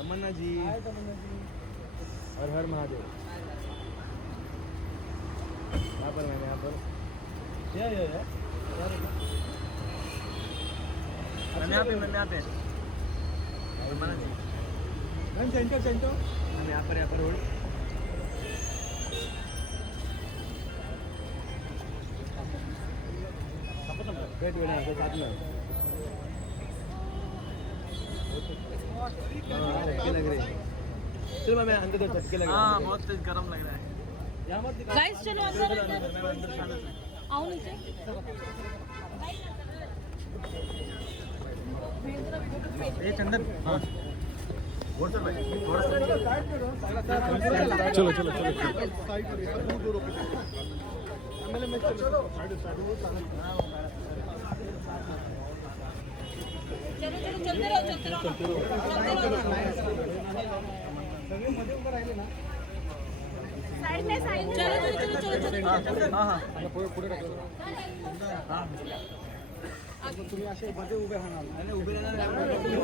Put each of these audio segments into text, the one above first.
तमन्ना जी, हर हर महादेव। यहाँ पर मैंने यहाँ पर मैंने यहाँ पे तमन्ना जी सेंटर हम यहाँ पर रोड वेट साथ में झटके लग रहे हैं। चलो मैं अंदर झटके लग रहे हैं। हाँ बहुत तेज गर्म लग रहा है। गाइस चलो अंदर आओ नीचे। ये चंदन हाँ चलो चलते रहो। चलो हाँ तुम्ही असे मध्ये उभे राहणार उभे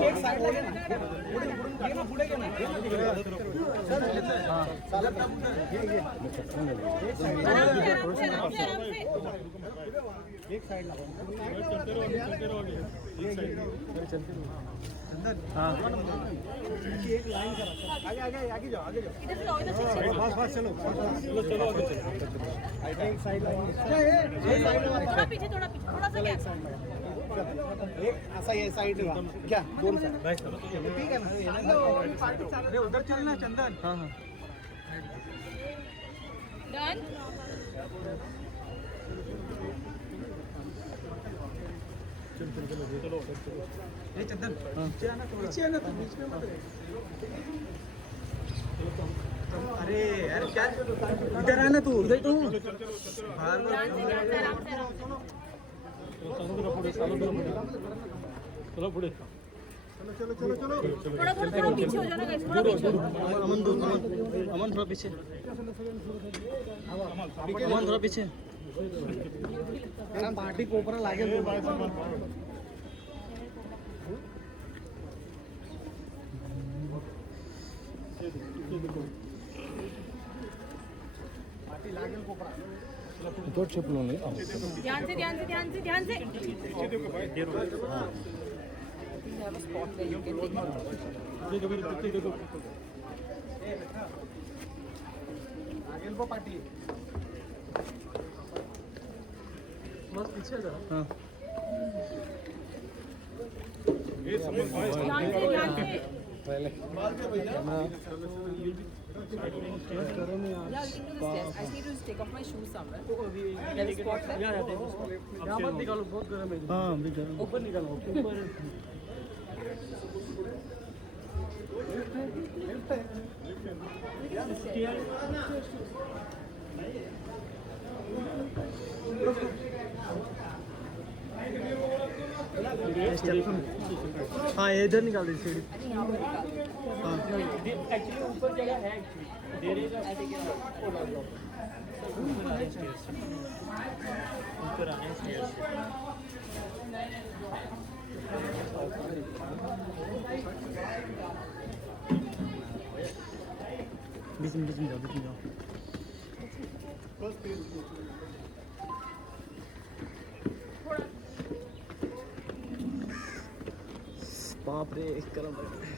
एक साइड पुढे घे ना एक साइड एक लाइन करा आगे जाओ बस चलो एक साइड थोड़ा पीछे थोड़ा सा गैप। एक ऐसा ये साइड क्या दोनों साइड ठीक है ना अरे उधर चलना चंदन हाँ डन। चलो ये चंदन पीछे आना तो बीच में मत अरे यार क्या इधर आना तू उधर तू चलो पुढे चलो थोड़ा पीछे हो जाना गाइस। थोड़ा पीछे अमन थोड़ा पीछे अमन थोड़ा पीछे पार्टी कोपरा लागेल पार्टी लागेल कोपरा तो छिपलो नहीं ध्यान से लागेल वो पार्टी बस पीछे जा हाँ ध्यान से पहले निकालो बहुत गर्म है हाँ ऊपर निकालो ऊपर हाँ इधर निकाल दे सीढ़ी एक्चुअली ऊपर जगह है ऊपर आए बीच में जाओ बाप रे गरम लग रहा है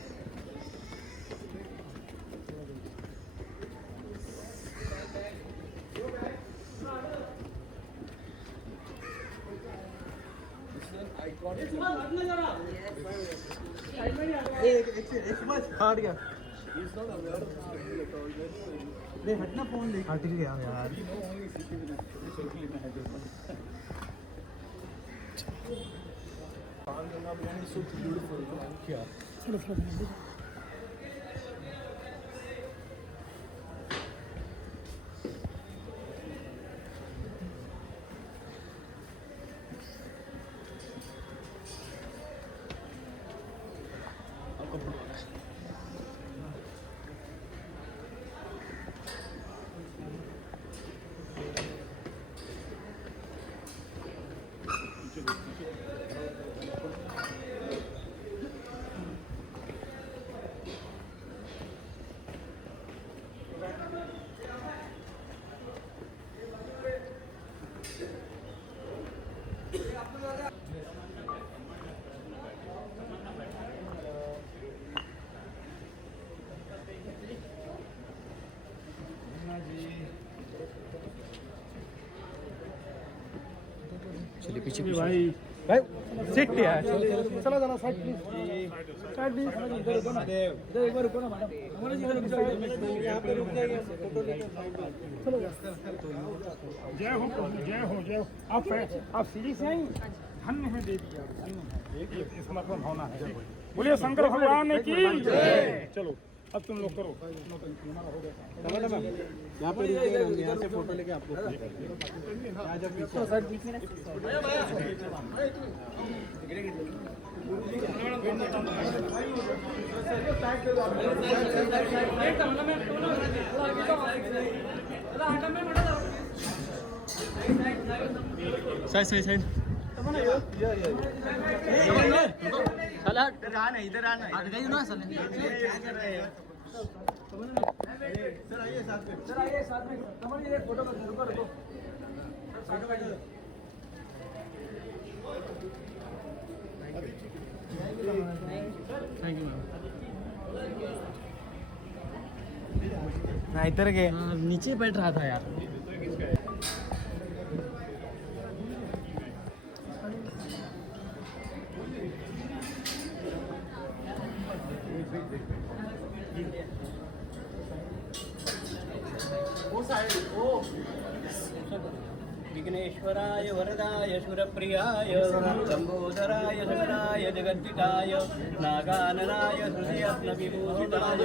हट गया हटना फोन देख हट गया यार क्या चलिए पीछे पीछे भाई भाई सेट यार चला जाना साइड प्लीज साइड प्लीज इधर रुको ना इधर एक बार रुको ना मैडम हमारे इधर रुक जाइए यहां पे रुक जाइए फोटो लेके चलो जय हो जय हो जय हो आप सीढ़ी से आई धन्य है देवी यार धन्य है एक इसका मतलब भावना है बोलिए शंकर भगवान की जय चलो अब तुम लोग करो यहाँ पे यहाँ से फोटो लेके आप लोग साइड साइड साइड चला इधर आना आगे जाइए ना साले सर आइए साथ में कमल ये फोटो का रुको रुको थैंक यू मैम नाहीतर घे नीचे बैठ रहा था यार विघ्नेश्वराय वरदाय सुरप्रियाय लंबोदराय सुराय जगद्दिताय नागाननाय हृदयत्नविभूषिताय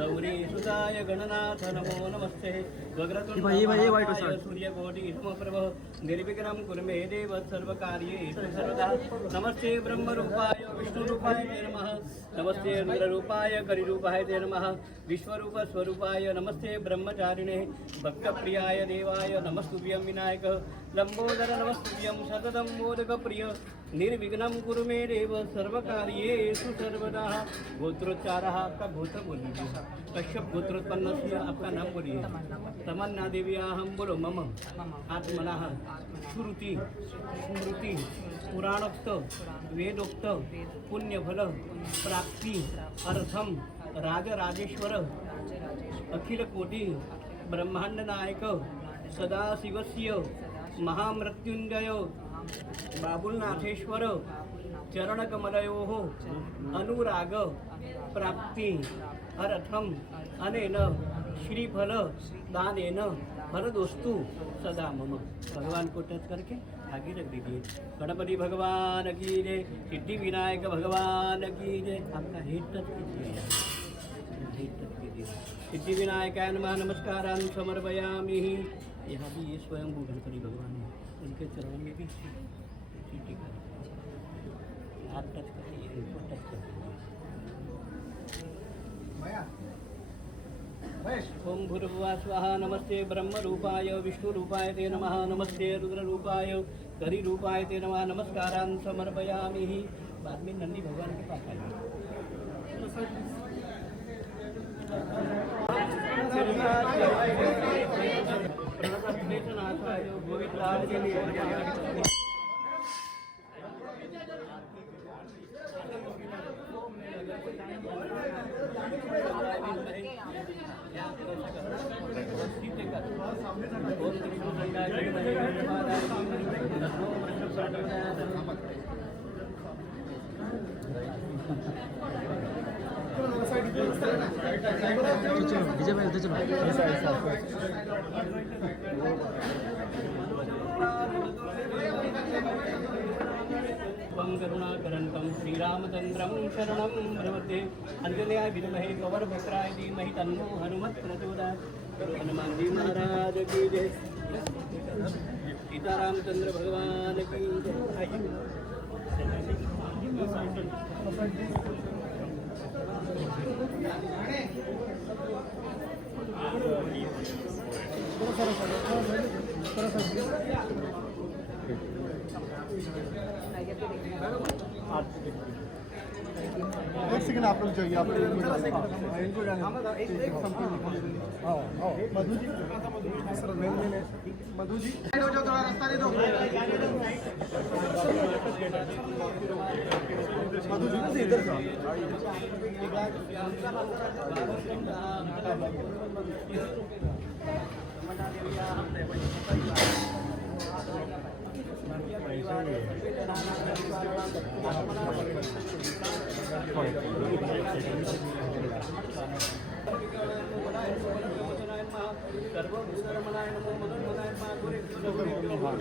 गौरीसुताय गणनाथ नमो नमस्ते वक्रतुण्डाय सूर्यकोटिसमप्रभ निर्विघ्नं कुरु मे देव सर्वकार्येषु सर्वदा नमस्ते ब्रह्मरूपाय विष्णुरूपाय ते नमः नमस्ते रुद्ररूपाय करिरूपाय ते नमः विश्वरूपस्वरूपाय नमस्ते ब्रह्मचारिणे भक्तप्रियाय देवाय नमस्तुभ्यं विनायक लंबोदर नमस्तुभ्यं सततं मोदकप्रिय निर्विघ्नं कुरु मे देव सर्वकार्येषु सर्वदा गोत्रोच्चारः आपका गोत्र बोलिए कश्यप गोत्रोत्पन्नस्य आपका नाम बोलिए तमन्ना देव्याहं बोलो मम आत्मनः श्रुति स्मृति पुराणोक्त वेदोक्त पुण्यफल प्राप्ति अर्थम राजराजेश्वर अखिल कोटि ब्रह्मांड नायक सदाशिवस्य महामृत्युंजय बाबुलनाथेश्वर चरणकमलयोः अनुराग प्राप्ति अर्थम अनेन श्रीफल दानेन फलदोस्तु सदा मम भगवान को टच करके आगे रख दीजिए गणपति भगवान की जय सिद्धि विनायक भगवान की जय आपका हेड टच कीजिए हेड टच कीजिए सिद्धि विनायकाय नमः नमस्कारान् समर्पयामि यहाँ भी ये स्वयंभू गणपति भगवान है उनके चरणों में भी सिद्धि का हाथ टच करिए इनको टच करिए ओम भूर्भुवः स्वाहा नमस्ते ब्रह्मरूपाय विष्णुरूपाय ते नमः नमस्ते रुद्ररूपाय करिरूपाय ते नमः नमस्कारान् समर्पयामि बाद में नंदी भगवान के पास आएंगे गोविंदलाल के लिए विजय भाई उधर चलो करुणाकरन्तं श्रीरामचन्द्रं शरणं प्रपद्ये अंजनेयाय विद्महे कवरभद्राय धीमहि तन्नो हनुमत् प्रचोदयात् हनुमान जी महाराज की जय सीतारामचंद्र भगवान की एक सेकंड आप लोग जाइए आप लोग मधु जी सर मधु जी हो जाओ थोड़ा रास्ता दे दो मधु जी से इधर जाओ सर्वभूतरमणाय नमो मदनमनाय नमः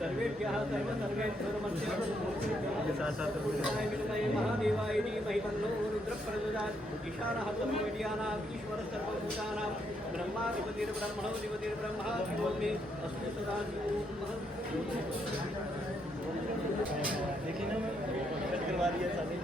सर्वेभ्यः महादेवाय धीमहि तन्नो रुद्रप्रचोदयात् ईशानः सर्वविद्यानाम् ईश्वरः सर्वभूतानां ब्रह्माधिपतिर्ब्रह्मणोऽधिपतिर्ब्रह्मा शिवो मे अस्तु सदा लेकिन करवा दिया शादी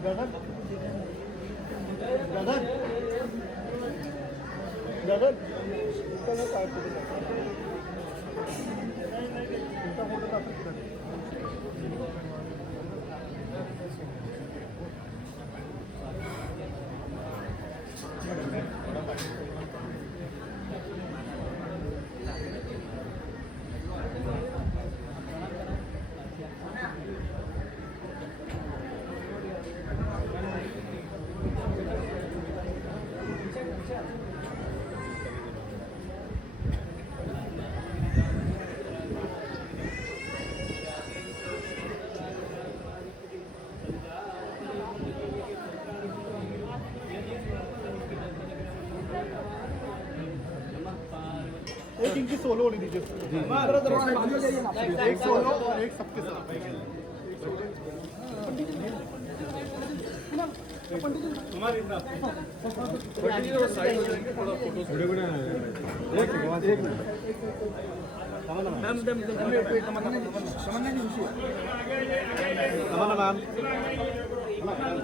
गगन गगन गगन इसका काय फोटो इनका फोटो काफी एक इनकी सोलो होनी दीजिए एक सोलो और एक सबके साथ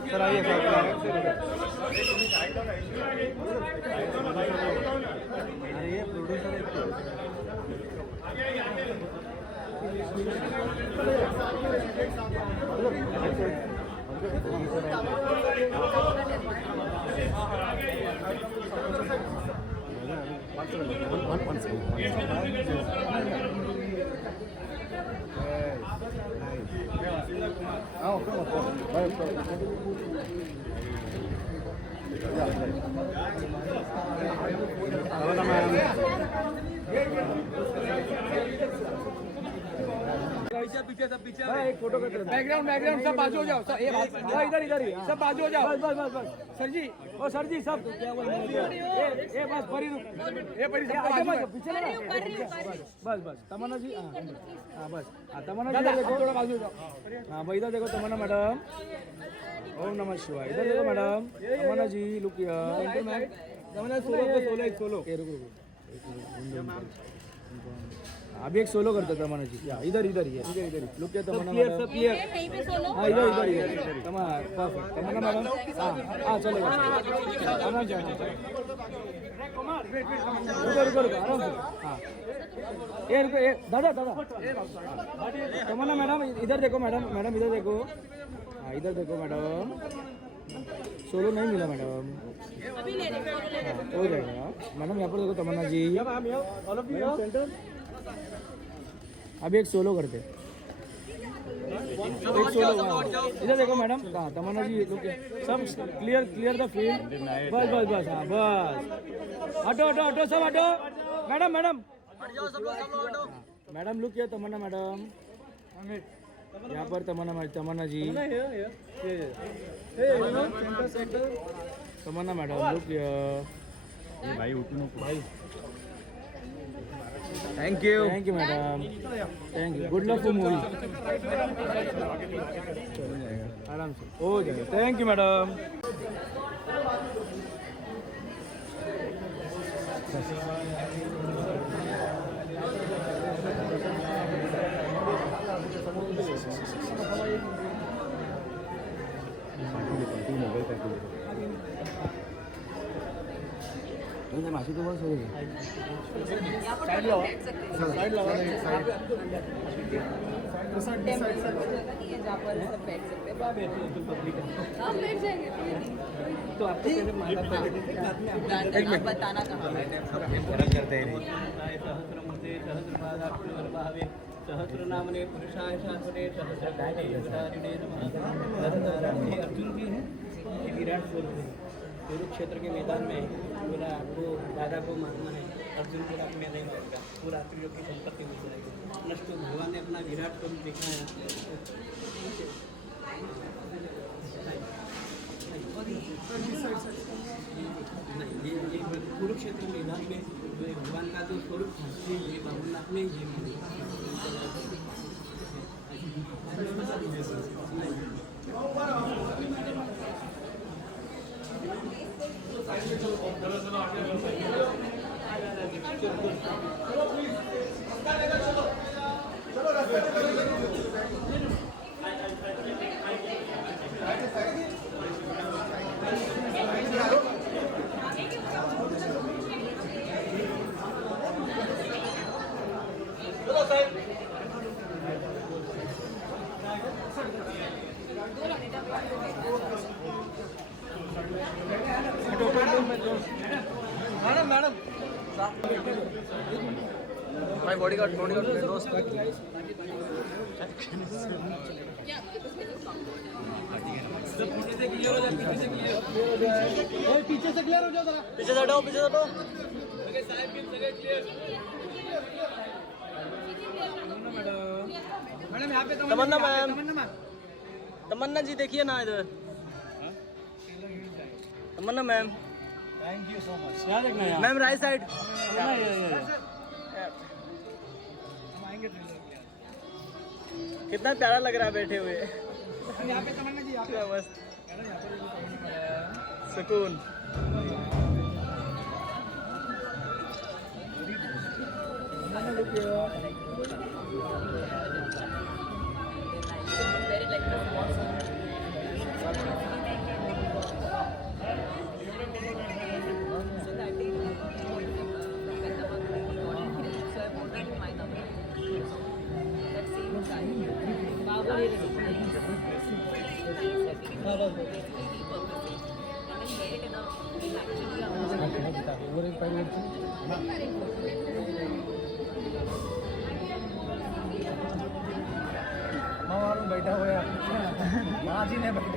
सर आइए अरे ये प्रोड्यूसर पीछे सब पीछे एक फोटो करते हैं बैकग्राउंड सब बाजू हो जाओ सब इधर इधर ही सब बाजू हो जाओ बस सर जी ओ सर जी सब ये बस परी ये परी सब पीछे बस बस तमन्ना जी हां बस तमन्ना जी देखो थोड़ा बाजू हो जाओ हां भाई इधर देखो तमन्ना मैडम ओम नमः शिवाय इधर देखो madam Tamanna ji look here Tamanna solo रुको अभी एक सोलो करते तमन्ना जी इधर इधर ही लुक किया तमन्ना मैडम यहीं पे सोलो हाँ इधर तमन्ना मैडम हाँ चलेगा आराम से रुको आराम से हाँ ये रुको ये दादा तमन्ना मैडम इधर देखो मैडम इधर देखो हाँ इधर देखो मैडम सोलो नहीं मिला मैडम अभी ले रहे हो जाएगा मैडम यहाँ पर देखो तमन्ना जी अभी एक सोलो करते एक सोलो इधर देखो मैडम हाँ तमन्ना जी सब क्लियर द फील्ड बस हाँ बस हटो सब हटो मैडम लुक किया तमन्ना मैडम यहाँ पर तमन्ना जी तमन्ना मैडम लुक किया भाई उठो भाई thank you madam thank you good luck for movie आराम से हो जाएगा थैंक यू मैडम साइड लावा साइड लावा साइड जहाँ पर सब बैठ सकते हैं आप बैठ जाएंगे तो तो आपको पहले माला आप बताना कहाँ सहस्रभावे सहस्रनामने पुरुषाय शाश्वते सहस्रकारिणे नमः। अर्जुन जी हैं ये विराट स्वरूप है। कुरुक्षेत्र के मैदान में पूरा आपको दादा को मारना है, अर्जुन को रखने नहीं मारेगा, पूरा त्रिलोक की संपत्ति मिल जाएगी। नष्ट भगवान ने अपना विराट स्वरूप दिखाया ये कुरुक्षेत्र मैदान में भगवान का जो स्वरूप था ये बाबूनाथ ने ये मैडम मैडम भाई बॉडीगार्ड दोस्त पीछे से क्लियर हो जाओ जरा पीछे से हटो मैडम यहाँ पे तमन्ना मैम तमन्ना जी देखिए ना इधर Tamannaah ma'am thank you so much ma'am right side कितना प्यारा लग रहा है बैठे हुए यहाँ पे तमन्ना जी क्या मस्त सुकून very like the small so that is so I wanted my number that same time बैठा हुआ माँ जी ने बैठा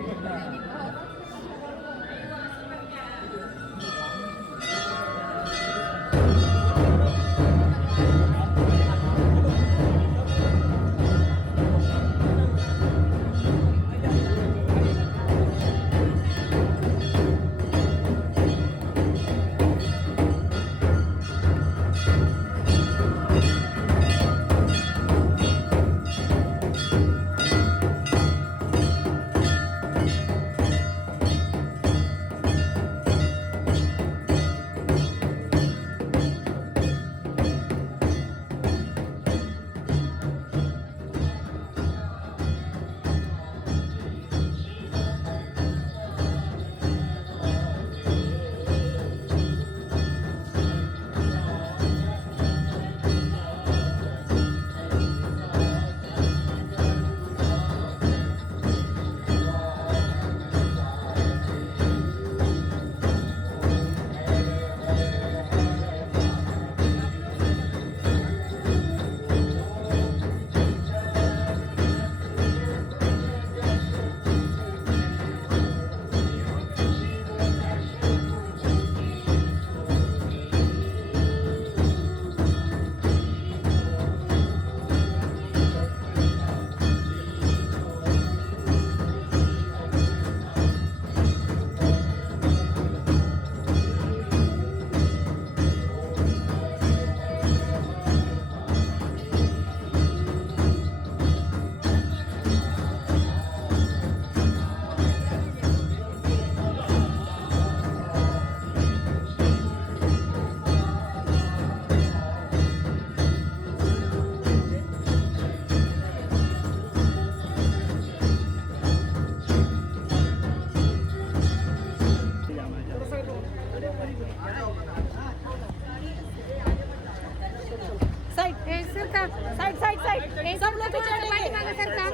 सर का साइड साइड साइड सब लोग पीछे पार्टी मांगे सर का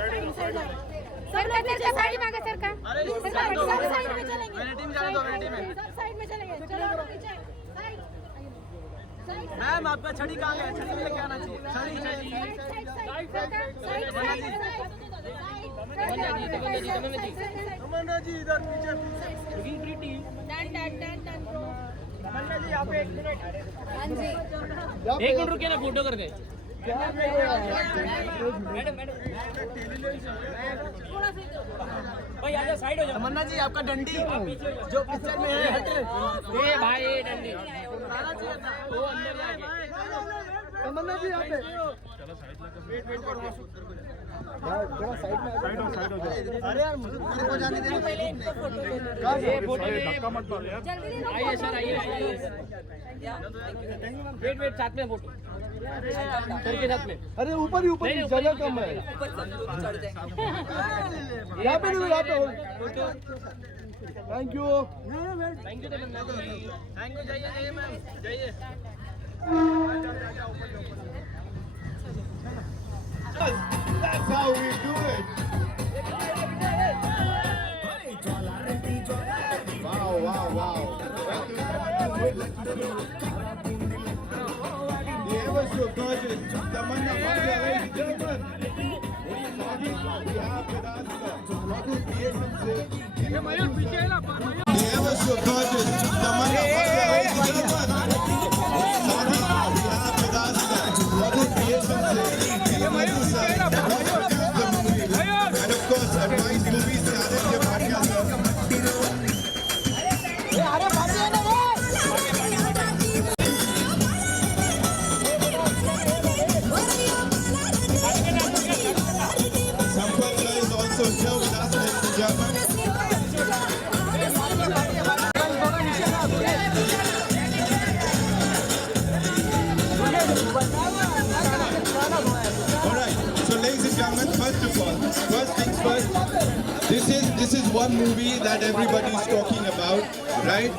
सब लोग पीछे साइड मांगे सर का सब साइड में चलेंगे मेरी टीम जाने दो, मेरी टीम है। सब साइड में चलेंगे चलो पीछे साइड साइड मैम आपका छड़ी कहाँ गया? छड़ी लेके आना चाहिए। छड़ी छड़ी तमन्ना जी इधर पीछे। तमन्ना जी यहाँ पे 1 मिनट। हाँ जी 1 मिनट रुकिए ना, फोटो कर दे। मैडम भाई आजा, साइड हो जाओ। तमन्ना जी आपका डंडी जो पिक्चर में है हट। ए भाई डंडी आना चाहिए था। वो अंदर जाके। तमन्ना जी यहाँ पे। अरे यार मुझे को जाने दे। ये फोटो धक्का मत डाल यार। आइए सर, आइए वेट वेट, साथ में फोटो सर के साथ में। अरे ऊपर ही ऊपर जगह कम है। यहाँ पे नहीं, यहाँ पे। Thank you. Thank you Tamanna ji. Thank you. जाइए मैम, जाइए। That's how we do it. Wow, wow, wow. The ever so gorgeous Tamanna Bhatia, ladies and gentlemen. We have with us Madhu Creations. The ever so gorgeous Tamanna Bhatia, ladies and gentlemen. We have with us Madhu Creations. And of course, Advice Movies से Aditya Bhatia sir. Sampath sir is also here with us, ladies and gentlemen. All right. So, ladies and gentlemen, first of all, first things first. This is one movie that everybody's talking about, right?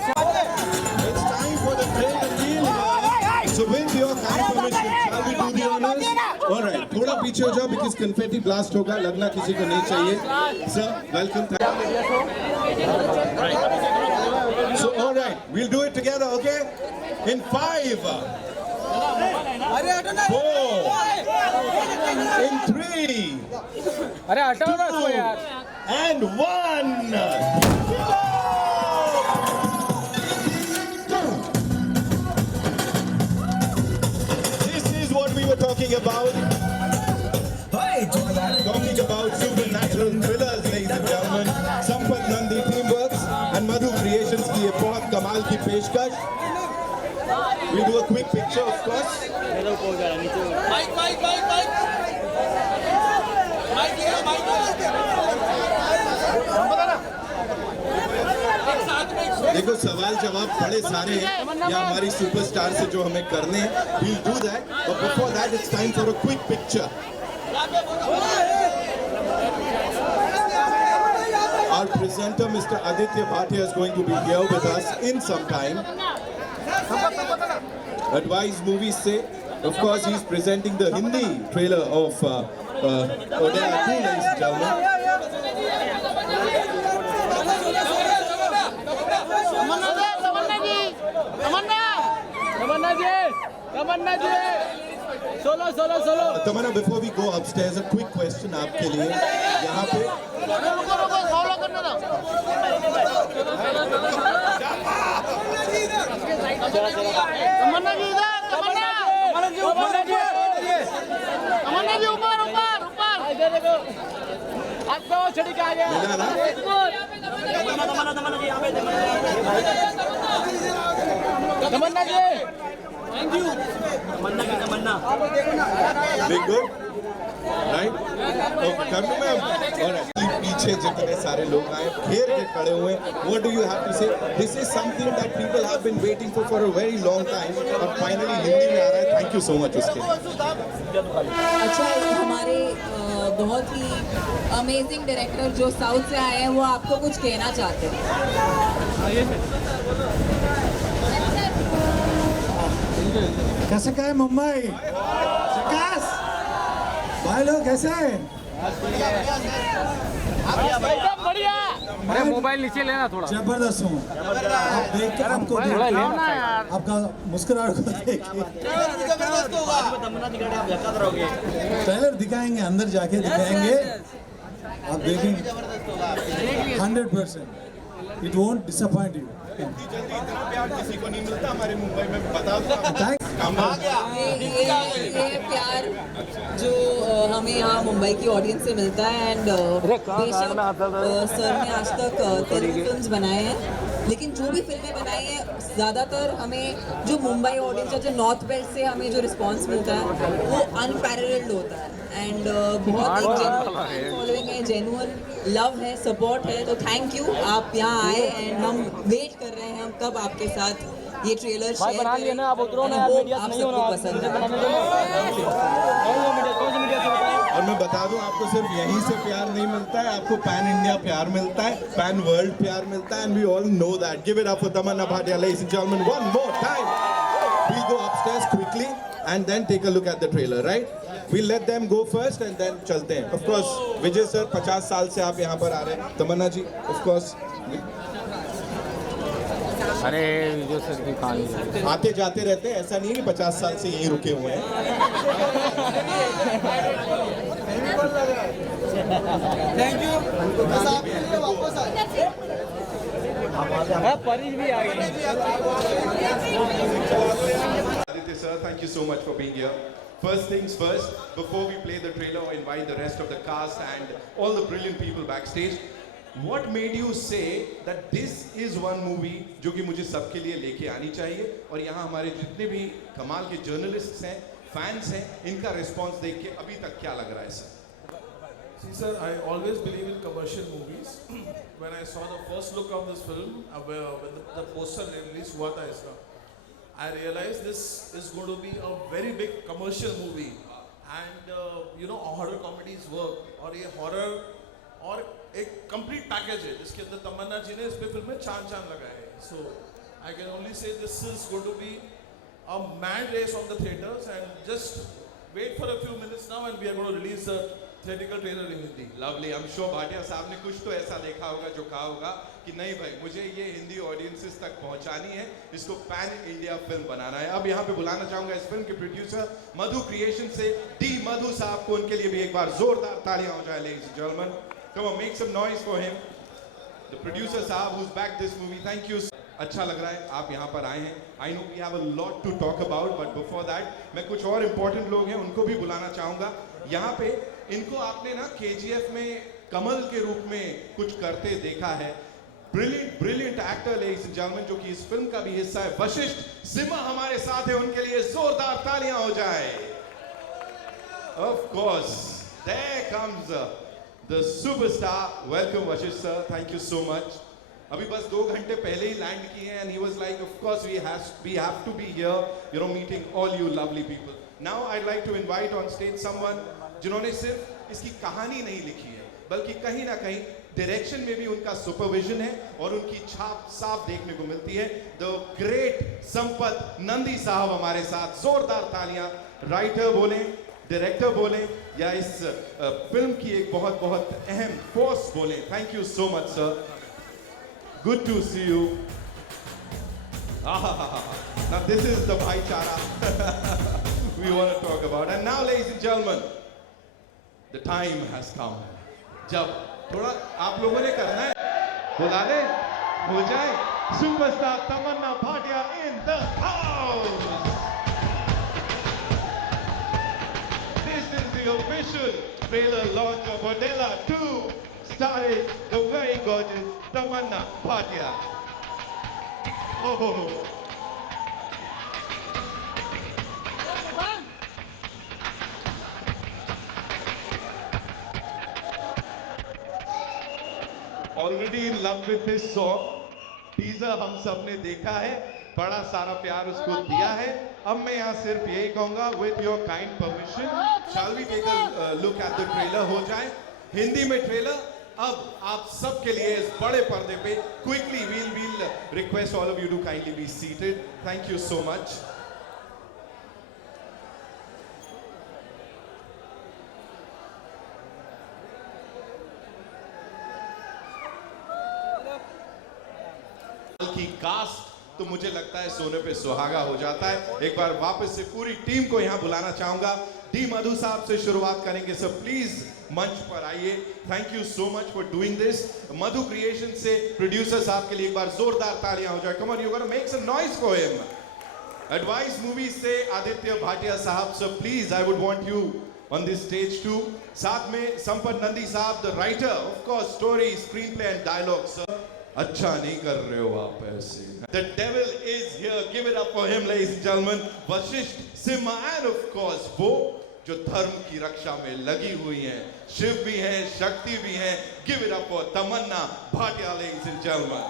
It's time for the great appeal here. So, with your kind permission, shall we do the honors? All right. थोड़ा पीछे हो जाओ because confetti blast होगा. लगना किसी को नहीं चाहिए. Sir, welcome. So, all right. We'll do it together, okay? In 5, 4, in 3, अरे हटाओ ना इसको यार। and 1. This is what we were talking about. Talking about supernatural thrillers, ladies and gentlemen. Sampath Nandi Teamworks and Madhu Creations की ये बहुत कमाल की पेशकश. We'll do a quick picture, of course. देखो सवाल जवाब बड़े सारे हैं या हमारी सुपरस्टार से जो हमें करने हैं. We'll do that. But before that, it's time for a quick picture. Our presenter, Mr. Aditya Bhatia, is going to be here with us in some time. Advice Movies say, of course, he's presenting the Hindi trailer of Odaya 2, ladies and gentlemen. Tamanna ji solo solo solo. Tamanna, before we go upstairs, a quick question आपके लिए. यहाँ पे तमन्ना जी इधर, तमन्ना जी ऊपर ऊपर ऊपर। इधर देखो, आपको छड़ी के आगे। मिला ना? Tamannaah ji thank you. Tamannaah Big good? Right? Okay, come to ma'am. All right. पीछे जितने सारे लोग आए घेर के खड़े हुए. What do you have to say? This is something that people have been waiting for a very long time. और finally हिंदी में आ रहा है. Thank you so much उसके लिए. अच्छा, हमारे बहुत ही अमेजिंग डायरेक्टर जो साउथ से आए हैं वो आपको कुछ कहना चाहते हैं। कसं काय मुंबई झकास। भाई लोग कैसे हैं? अरे मोबाइल नीचे लेना थोड़ा। जबरदस्त हूँ। आप देख के हमको आपका मुस्कुराहट को देख के ट्रेलर दिखाएंगे, अंदर जाके दिखाएंगे, आप देखेंगे 100%। It won't disappoint you. जल्दी इतना प्यार किसी को नहीं मिलता हमारे मुंबई में, बता दो। ये प्यार जो हमें यहाँ मुंबई की ऑडियंस से मिलता है एंड बेशक सर ने आज तक तेलुगु फिल्म्स बनाए हैं, लेकिन जो भी फिल्में बनाई हैं ज़्यादातर हमें जो मुंबई ऑडियंस या जो नॉर्थ बेल्ट से हमें जो रिस्पांस मिलता है वो अनपैरेलल्ड होता है एंड बहुत एक जेन्युइन फॉलोइंग है, जेन्युइन लव है, सपोर्ट है। तो थैंक यू, आप यहाँ आए एंड हम वेट कर रहे हैं हम कब आपके साथ ये ट्रेलर शेयर बना लिए ना, आप उतरो ना, मीडिया से नहीं होना, पसंद है। और मैं बता दूं आपको सिर्फ यहीं से प्यार नहीं मिलता है, आपको पैन इंडिया प्यार मिलता है, पैन वर्ल्ड प्यार मिलता है, and we all know that. Give it up for Tamanna Bhatia, ladies and gentleman, one more time. We'll go upstairs quickly and then take a look at the trailer, right? We'll let them go first and then चलते हैं। Of course, विजय सर 50 साल से आप यहाँ पर आ रहे हैं, तमन्ना जी, of course। अरे जो सर की कहानी आते जाते रहते हैं, ऐसा नहीं है कि 50 साल से यहीं रुके हुए हैं। Thank you. परिज भी आ गई। Aditya sir, thank you so much for being here. First things first, before we play the trailer or invite the rest of the cast and all the brilliant people backstage, what made you say that this is one movie जो कि मुझे सबके लिए लेके आनी चाहिए, और यहाँ हमारे जितने भी कमाल के जर्नलिस्ट्स हैं, फैंस हैं, इनका रिस्पॉन्स देख के अभी तक क्या लग रहा है sir? See sir, I always believe in commercial movies. When I saw the first look of this film, when the poster release हुआ था इसका, I realized this is going to be a very big commercial movie, and you know horror comedies work, और ये horror और एक complete package है जिसके अंदर तमन्ना जी ने इस पे फिल्म में चांद लगाए हैं. So I can only say this is going to be a mad race on the theaters, and just wait for a few minutes now and we are going to release the theatrical trailer in Hindi. Lovely. I'm sure Bhatia साहब ने कुछ तो ऐसा देखा होगा जो कहा होगा कि नहीं भाई मुझे ये हिंदी ऑडियंसेस तक पहुंचानी है, इसको पैन इंडिया फिल्म बनाना है। अब यहाँ पे बुलाना चाहूंगा इस फिल्म के प्रोड्यूसर मधु क्रिएशन से डी मधु साहब को, उनके लिए भी एक बार जोरदार तालियां हो जाए ladies and gentlemen. Come on, make some noise for him. The producer साहब who's backed this movie. Thank you. अच्छा लग रहा है आप यहाँ पर आए हैं। I know we have a lot to talk about, but before that मैं कुछ और important लोग हैं उनको भी बुलाना चाहूँगा। यहाँ पे इनको आपने ना KGF में कमल के रूप में कुछ करते देखा है। Brilliant actor ladies and gentlemen, जो कि इस फिल्म का भी हिस्सा है। वशिष्ठ सिम्हा हमारे साथ है, उनके लिए जोरदार तालियां हो जाए। Of course, there comes the superstar. Welcome Vashishth sir, thank you so much. अभी बस 2 घंटे पहले ही लैंड किए हैं, and he was like, of course we have to be here, you know, meeting all you lovely people. Now I'd like to invite on stage someone जिन्होंने सिर्फ इसकी कहानी नहीं लिखी है, बल्कि कहीं ना कहीं डायरेक्शन में भी उनका सुपरविजन है और उनकी छाप साफ देखने को मिलती है। The great संपत नंदी साहब हमारे साथ, जोरदार तालियां। राइटर बोले, डायरेक्टर बोले, या इस फिल्म की एक बहुत बहुत अहम फोर्स बोले। Thank you so much sir, good to see you. Now this is the bhaichara we want to talk about. And now ladies and gentlemen, the time has come. जब थोड़ा आप लोगों ने करना है, बुला ले, हो जाए superstar Tamanna Bhatia in the house. This is the official trailer launch of Odella 2, starring the very gorgeous Tamanna Bhatia. Oh. Already in love with this song. Teaser हम सब ने देखा है, बड़ा सारा प्यार उसको दिया है। अब मैं यहाँ सिर्फ यही कहूँगा, with your kind permission, shall we take a look at the trailer? हो जाए हिंदी में ट्रेलर अब आप सबके लिए इस बड़े पर्दे पे। Quickly we'll request all of you to kindly be seated. Thank you so much. Cast तो मुझे लगता है सोने पे सुहागा हो जाता है। एक बार वापस से पूरी टीम को यहाँ बुलाना चाहूंगा। डी मधु साहब से शुरुआत करेंगे, सर प्लीज मंच पर आइए। Thank you so much for doing this. Madhu creation से प्रोड्यूसर साहब के लिए एक बार जोरदार तालियां हो जाए। Come on, you gonna make some noise for him. Advice movie से आदित्य भाटिया साहब, sir please I would want you on this stage too. साथ में संपत नंदी साहब, the writer, of course, story, screenplay and dialogue, sir. अच्छा नहीं कर रहे हो आप ऐसे. The devil is here. Give it up for him, ladies and gentlemen. Vashishtha Simha and of course वो जो धर्म की रक्षा में लगी हुई हैं, शिव भी हैं, शक्ति भी हैं. Give it up for Tamannaah Bhatia, ladies and gentlemen.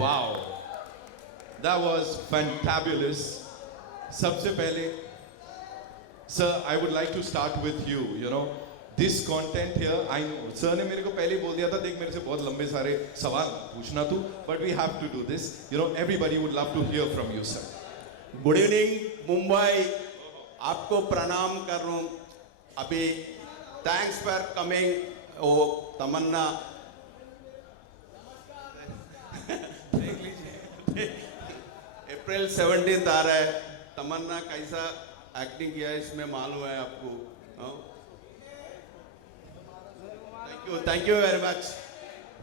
Wow, that was fantabulous. सबसे पहले Sir, I would like to start with you. You know, this content here, I know. Sir ने मेरे को पहले बोल दिया था, देख मेरे से बहुत लंबे सारे सवाल पूछना तू, but we have to do this. You know, everybody would love to hear from you, sir. Good evening Mumbai, आपको प्रणाम कर रहा हूँ। अभी थैंक्स फॉर कमिंग। ओ तमन्ना अप्रैल 17 आ रहा है। तमन्ना कैसा एक्टिंग किया है इसमें मालूम है आपको। Thank you very much.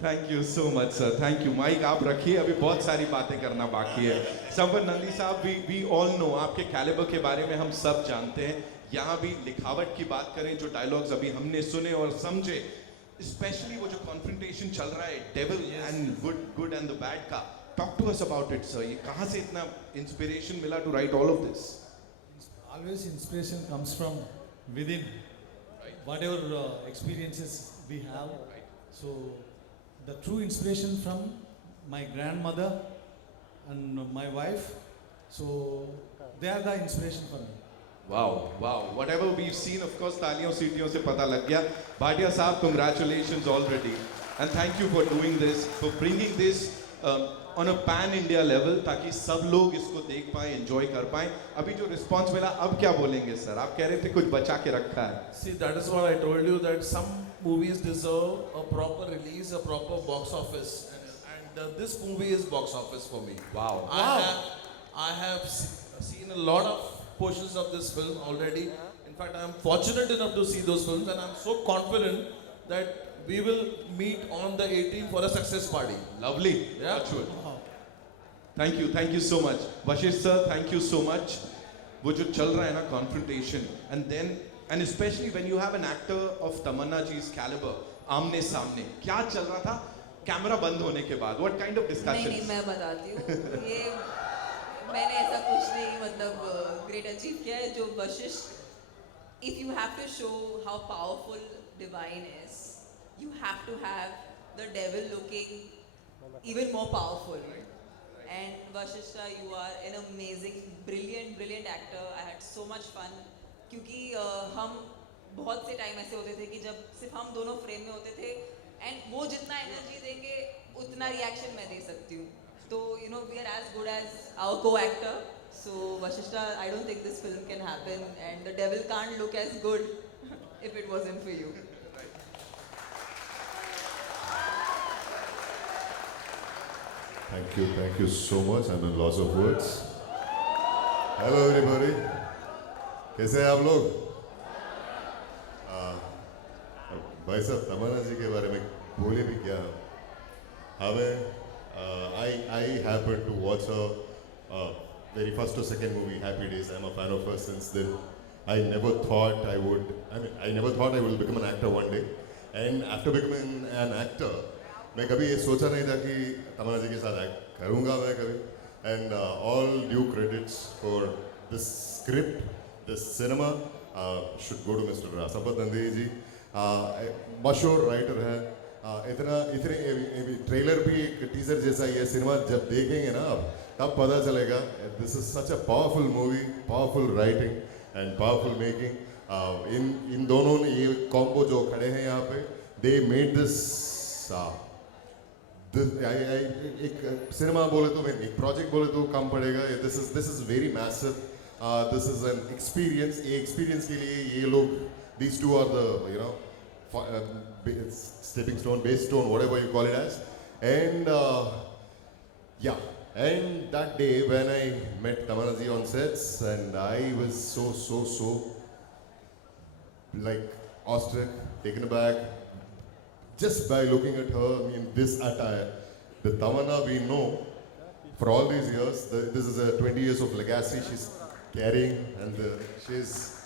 Thank you so much, sir. Thank you. Mic आप रखिए, अभी बहुत सारी बातें करना बाकी है। संपत नंदी साहब, we all know आपके कैलिबर के बारे में हम सब जानते हैं। यहाँ भी लिखावट की बात करें, जो डायलॉग्स अभी हमने सुने और समझे, स्पेशली वो जो कॉन्फ्रंटेशन चल रहा है devil and good and the bad का, talk to us about it sir. ये कहाँ से इतना इंस्पिरेशन मिला to write all of this? Always inspiration comes from within, whatever experiences we have. So the true inspiration from my grandmother and my wife. So they are the inspiration for me. Wow, wow. Whatever we've seen, of course, तालियों सीटियों से पता लग गया। भाटिया साहब, congratulations already, and thank you for doing this, for bringing this on a pan India level, ताकि सब लोग इसको देख पाए, enjoy कर पाए। अभी जो response मिला, अब क्या बोलेंगे सर? आप कह रहे थे कुछ बचा के रखा है। See, that is what I told you, that some movies deserve a proper release, a proper box office, and this movie is box office for me. Wow. I have seen a lot of portions of this film already. In fact, I am fortunate enough to see those films, and I am so confident that we will meet on the 18th for a success party. Lovely. Yeah. Actually. Thank you so much. Vashish sir, thank you so much. वो जो चल रहा है ना confrontation, and especially when you have an actor of Tamanna ji's caliber, आमने सामने, क्या चल रहा था कैमरा बंद होने के बाद? What kind of discussions? नहीं, मैं बताती हूँ। ये मैंने ऐसा कुछ नहीं मतलब ग्रेट अचीव किया है जो Vashishtha. If you have to show how powerful divine is, you have to have the devil looking even more powerful. And Vashishta, you are an amazing, brilliant actor. I had so much fun क्योंकि हम बहुत से टाइम ऐसे होते थे कि जब सिर्फ हम दोनों फ्रेम में होते थे, एंड वो जितना एनर्जी देंगे उतना रिएक्शन मैं दे सकती हूँ। तो you know we are as good as our co-actor. So Vashishta, I don't think this film can happen, and the devil can't look as good if it wasn't for you. Thank you so much. I'm at loss of words. Hello everybody. कैसे हैं आप लोग? भाई साहब, तमन्ना जी के बारे में बोले भी क्या? हमें I happened to watch her very first or second movie, Happy Days. I'm a fan of her since then. I never thought I will become an actor one day. And after becoming an actor, मैं कभी ये सोचा नहीं था कि तमन्ना जी के साथ एक्ट करूँगा मैं कभी। And all due credits for this script, this cinema should go to Mr. Sampat नंदी जी। मशहूर राइटर है। इतने ट्रेलर भी एक टीजर जैसा ही है। सिनेमा जब देखेंगे ना आप, तब पता चलेगा। This is such a powerful movie, powerful writing and powerful making. इन दोनों ने ये कॉम्बो जो खड़े हैं यहाँ पे, they made this एक सिनेमा बोले तो एक प्रोजेक्ट बोले तो कम पड़ेगा। This is very massive. This is an experience. ये एक्सपीरियंस के लिए ये लोग, these two are the stepping stone, base stone, whatever you call it as. And Yeah, and that day when I met Tamanna ji on sets, and I was so like awestruck, taken aback, just by looking at her. I mean, this attire, the Tamanna we know for all these years. This is a 20 years of legacy she's carrying, and she's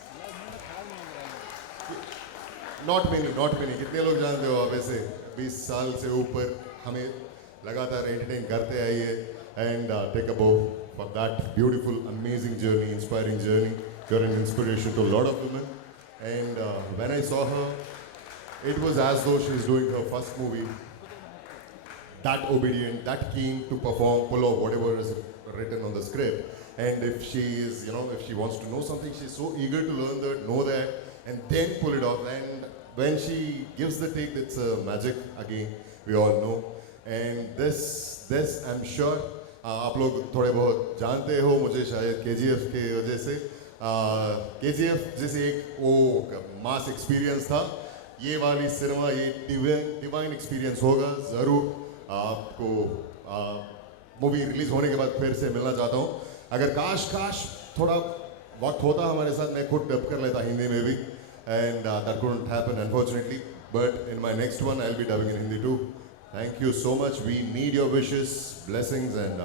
not many. कितने लोग जानते हो आप ऐसे 20 साल से ऊपर हमें लगातार entertain करते आई है, and take a bow for that beautiful, amazing journey, inspiring journey. You're an inspiration to a lot of women, and when I saw her, it was as though she was doing her first movie. That obedient, that keen to perform, pull off whatever is written on the script. And if she is, if she wants to know something, she's so eager to learn that, know that, and then pull it off. And when she gives the take, it's magic again, we all know. And this I'm sure आप लोग थोड़े बहुत जानते हो मुझे शायद KGF के वजह से KGF जैसे एक वो मास एक्सपीरियंस था, ये वाली सिनेमा ये डिवाइन एक्सपीरियंस होगा ज़रूर आपको मूवी रिलीज होने के बाद फिर से मिलना चाहता हूँ। अगर काश थोड़ा वक्त होता हमारे साथ, मैं खुद डब कर लेता हिंदी में भी, and that couldn't happen unfortunately, but in my next one I'll be dubbing in Hindi too. Thank you so much. We need your wishes, blessings and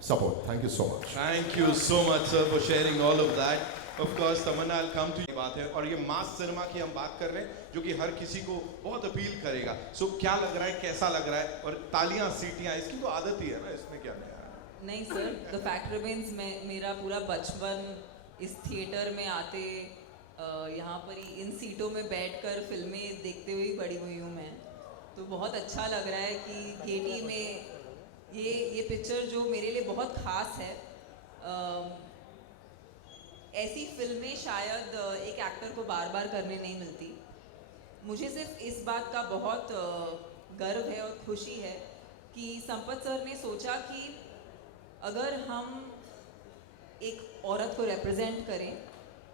support. Thank you so much. Thank you so much sir for sharing all of that. Of course Tamanna, I'll come to you. बात है और ये मास सिनेमा की हम बात कर रहे हैं जो कि हर किसी को बहुत अपील करेगा. सो क्या लग रहा है, कैसा लग रहा है, और तालियां सीटियां इसकी तो आदत ही है ना, इसमें क्या नया है? नहीं सर, द फैक्ट रिमेन्स मेरा पूरा बचपन इस थिएटर में आते यहाँ पर ही इन सीटों में बैठकर फिल्में देखते हुए बड़ी हुई हूँ मैं. तो बहुत अच्छा लग रहा है कि गेटी में ये पिक्चर जो मेरे लिए बहुत ख़ास है. ऐसी फिल्में शायद एक एक्टर को बार बार करने नहीं मिलती. मुझे सिर्फ इस बात का बहुत गर्व है और खुशी है कि संपत सर ने सोचा कि अगर हम एक औरत को रिप्रेजेंट करें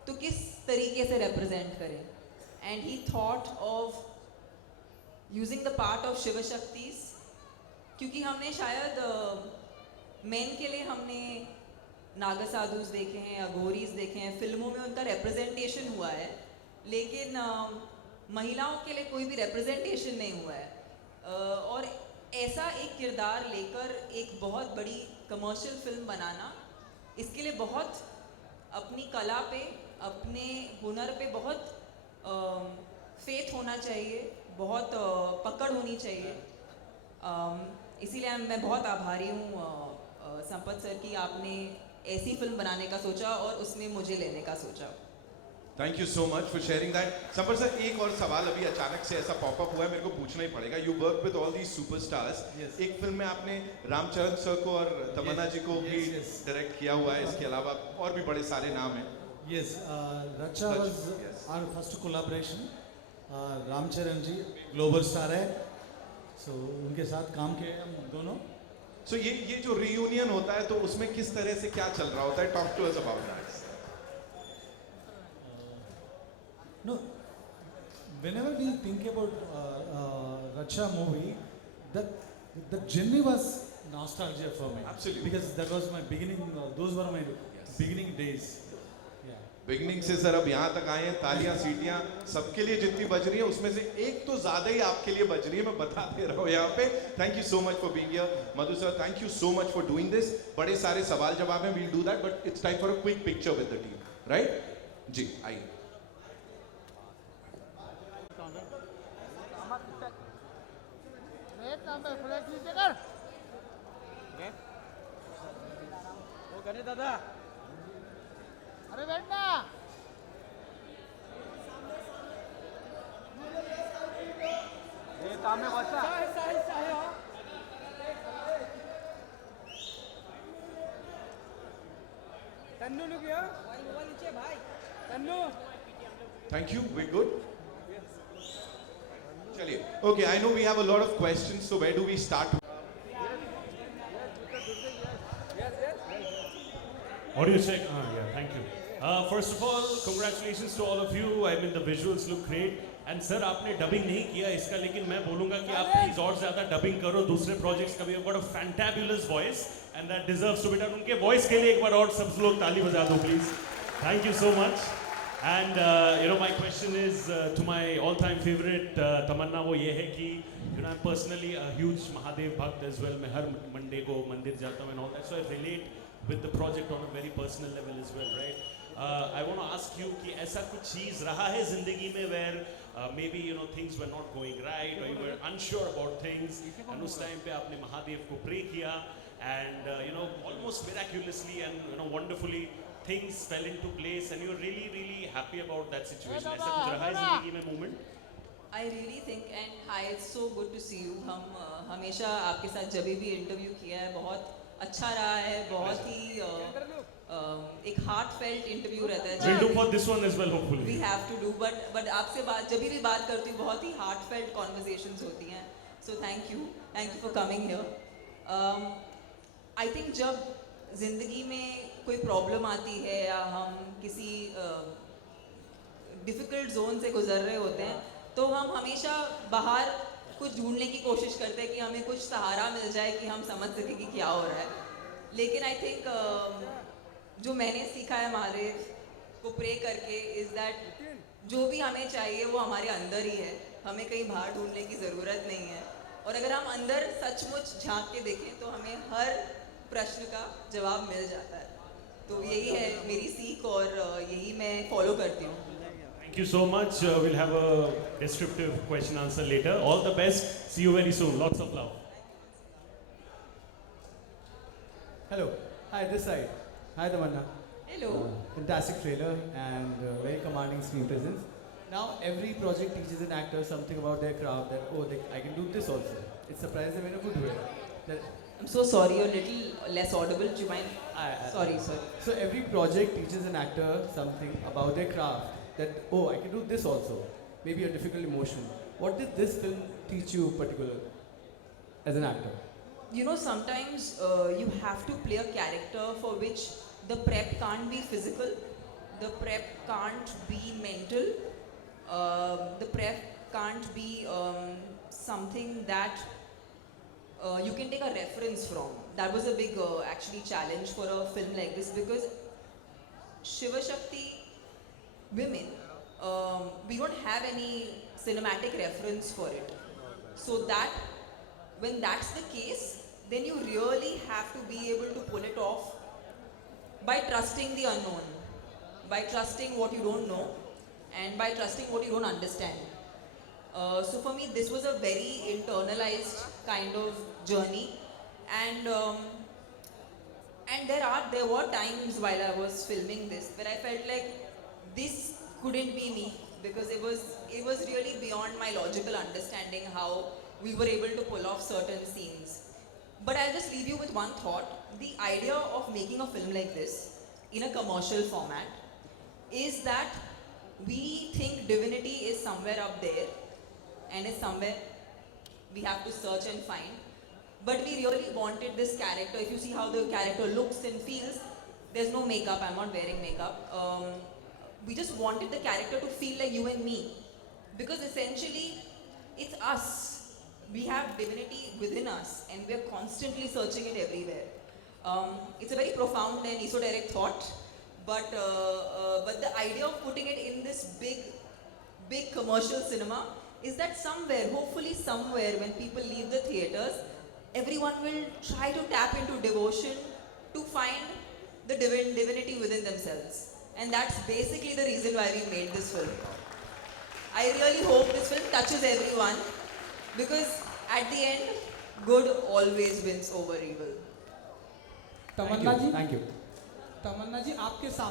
तो किस तरीके से रिप्रेजेंट करें. And he thought of using the part of Shiv Shaktis, क्योंकि हमने शायद मेन के लिए हमने नागासाधुस देखे हैं, अघोरीज देखे हैं, फिल्मों में उनका रिप्रेजेंटेशन हुआ है, लेकिन महिलाओं के लिए कोई भी रिप्रेजेंटेशन नहीं हुआ है. और ऐसा एक किरदार लेकर एक बहुत बड़ी कमर्शियल फिल्म बनाना, इसके लिए बहुत अपनी कला पे, अपने हुनर पे बहुत फेथ होना चाहिए, बहुत पकड़ होनी चाहिए. इसीलिए मैं बहुत आभारी हूँ संपत सर की, आपने ऐसी फिल्म बनाने का सोचा और उसमें मुझे लेने का सोचा. Thank you so much for sharing that. Sampath sir, एक और सवाल अभी अचानक से ऐसा पॉपअप हुआ है, मेरे को पूछना ही पड़ेगा. You work with all these superstars. एक फिल्म में आपने रामचरण सर को और तमन्ना जी को भी डायरेक्ट किया हुआ है, इसके अलावा और भी बड़े सारे नाम हैं. Yes, Racha was our first collaboration. Ram Charan ji global star है, so उनके साथ काम किए हम दोनों. So ये जो reunion होता है तो उसमें किस तरह से क्या चल रहा होता है? Talk to us about that. No, whenever we think about Racha movie, the journey was nostalgia for me. Absolutely. Because that was my beginning. Those were my beginning days. Beginning से सर अब यहाँ तक आए हैं, तालियां सीटियां सबके लिए जितनी बज रही है उसमें से एक तो ज्यादा ही आपके लिए बज रही है, मैं बता दे रहा हूँ यहाँ पे. Thank you so much for being here. Madhu sir, thank you so much for doing this. बड़े सारे सवाल जवाब हैं, we'll do that, but it's time for a quick picture with the team, right? जी आइए. दादा अरे बैठना. ये काम में बच्चा तन्नू ने किया भाई Tannu. Thank you, very good. चलिए, okay, I know we have a lot of questions, so where do we start? Audio check. Yeah, thank you. First of all, congratulations to all of you. I mean, the visuals look great, and sir आपने डबिंग नहीं किया इसका, लेकिन मैं बोलूंगा कि आप प्लीज और ज्यादा डबिंग करो दूसरे प्रोजेक्ट्स का भी। You got a fantabulous voice and that deserves to be done. उनके वॉइस के लिए एक बार और सब लोग ताली बजा दो please. Thank you so much. And you know my question is to my all time favourite Tamannaah, वो ये है कि you know I am personally a huge Mahadev bhakt as well. मैं हर मंडे को मंदिर जाता हूँ and all that, so I relate with the project on a very personal level as well, right? I want to ask you कि ऐसा कुछ चीज़ रहा है ज़िंदगी में where maybe you know things were not going right or you were unsure about things and उस टाइम पे आपने महादेव को pray किया and you know almost miraculously and you know wonderfully things fell into place and you were really really happy about that situation. ऐसा कुछ रहा है ज़िंदगी में moment? I really think and hi, it's so good to see you. हम हमेशा आपके साथ जब भी इंटरव्यू किया है बहुत अच्छा रहा है, बहुत ही एक हार्टफेल्ट इंटरव्यू रहता है। We'll do for this one as well hopefully. We have to do, but आपसे बात जब भी बात करती हूँ बहुत ही हार्टफेल्ट कॉन्वर्सेशंस होती हैं। So thank you for coming here. I think जब ज़िंदगी में कोई प्रॉब्लम आती है या हम किसी डिफ़िकल्ट जोन से गुजर रहे होते हैं तो हम हमेशा बाहर कुछ ढूंढने की कोशिश करते हैं कि हमें कुछ सहारा मिल जाए कि हम समझ सकें कि क्या हो रहा है। लेकिन आई थिंक जो मैंने सीखा है महादेव को प्रे करके इज़ दैट जो भी हमें चाहिए वो हमारे अंदर ही है, हमें कहीं बाहर ढूंढने की ज़रूरत नहीं है। और अगर हम अंदर सचमुच झांक के देखें तो हमें हर प्रश्न का जवाब मिल जाता है। तो यही है मेरी सीख और यही मैं फॉलो करती हूँ। Thank you so much. We'll have a descriptive question answer later. All the best. See you very soon. Lots of love. Hello. Hi, this side. Hi, Tamanna. Hello. Fantastic trailer and very commanding screen presence. Now, every project teaches an actor something about their craft that, I can do this also. It surprises them in a good way. I'm so sorry, you're a little less audible. Do you mind? Sorry. So, every project teaches an actor something about their craft that, I can do this also. Maybe a difficult emotion. What did this film teach you particularly as an actor? You know, sometimes you have to play a character for which the prep can't be physical, the prep can't be mental, the prep can't be something that you can take a reference from. That was a big actually challenge for a film like this because Shiva Shakti women, we don't have any cinematic reference for it. So that when that's the case, then you really have to be able to pull it off by trusting the unknown, by trusting what you don't know, and by trusting what you don't understand. So for me, this was a very internalized kind of journey, and there were times while I was filming this where I felt like this couldn't be me because it was really beyond my logical understanding how we were able to pull off certain scenes. But I'll just leave you with one thought. The idea of making a film like this in a commercial format is that we think divinity is somewhere up there and is somewhere we have to search and find. But we really wanted this character. If you see how the character looks and feels, there's no makeup. I'm not wearing makeup. We just wanted the character to feel like you and me. Because essentially, it's us. We have divinity within us and we're constantly searching it everywhere. It's a very profound and esoteric thought, but the idea of putting it in this big commercial cinema is that somewhere, hopefully somewhere, when people leave the theaters, everyone will try to tap into devotion to find the divinity within themselves. And that's basically the reason why we made this film. I really hope this film touches everyone because at the end, good always wins over evil. Thank you. Tamanna ji, आपके सामने